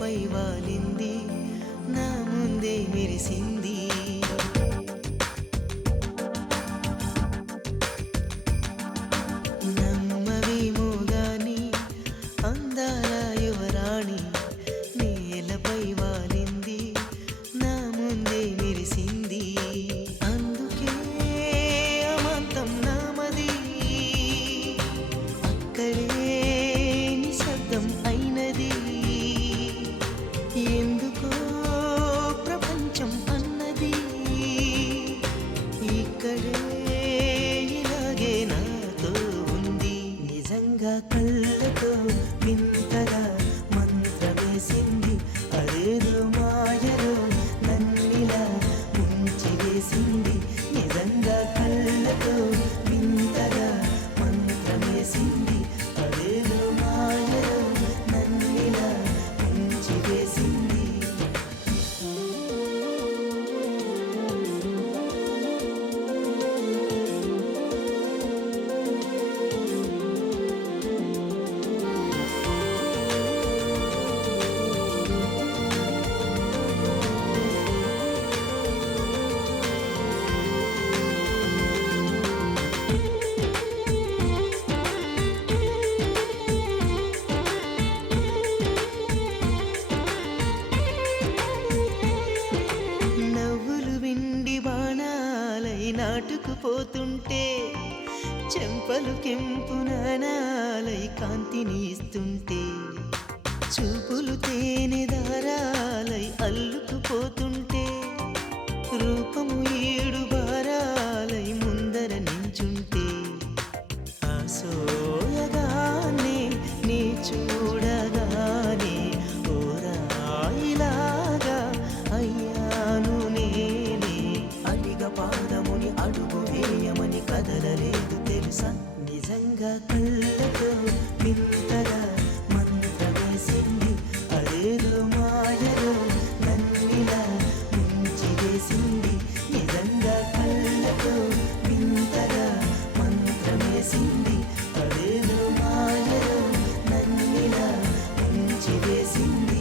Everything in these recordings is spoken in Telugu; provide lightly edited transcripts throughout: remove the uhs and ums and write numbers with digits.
నేలపై వాలింది, నా ముందే మెరిసింది. నమ్మవేమో గాని అందాల యువరాణి, నేలపై వాలింది, నా ముందే మెరిసింది. అందుకే అమాంతం నామది, అక్కడే నిశ్శబ్దం అయినది. ఎందుకో ప్రపంచం అన్నది, ఇక్కడే ఇలాగే నాతో ఉంది. నిజంగా కళ్ళతో వింతగా మంత్రమేసింది, అదేదో మాయలో నన్నిలా ముంచి వేసింది. నిజంగా కళ్ళతో వింతగా మంత్రమేసింది, అదేదో మాయలో నన్నిలా ముంచి వేసింది. నవ్వులు విండి బాణాలై నాటుకుపోతుంటే, చెంపలు కెంపు నాణాలై కాంతిని ఇస్తుంటే, చూపులు తేనె దారాలై అల్లుకుపోతుంటే, రూపము ఏడు బారాలై ముందర నించుంటే, ఆసోయగానే నీ చూడగానే ఓరాయిలాగా అయ్యాను నేనే. అడిగ పాదముని అడుగు వేయమని కదలలేదు తెలుసా. నిజంగా కళ్ళతో వింతగా మంత్రమేసింది, అదేదో మాయలో నన్నిలా ముంచి వేసింది. నిజంగా కళ్ళతో వింతగా మంత్రమేసింది, అదేదో మాయలో నన్నిలా ముంచి వేసింది.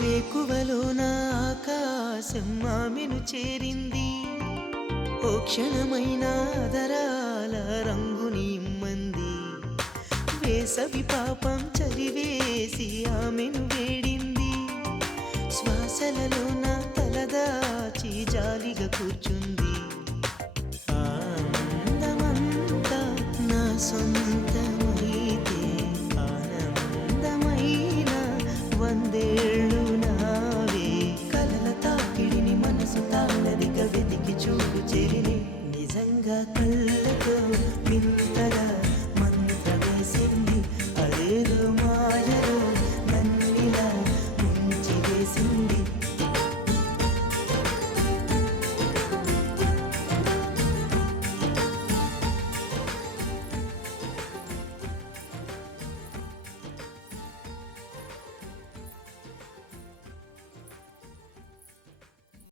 వేకువలో నా ఆకాశం ఆమెను చేరింది, ఓ క్షణమైన దరాల రంగుని ఇమ్మంది. వేసవి పాపం చలివేసి ఆమెను వేడింది, శ్వాసలలో నా తలదాచి జాలిగా కూర్చుంది.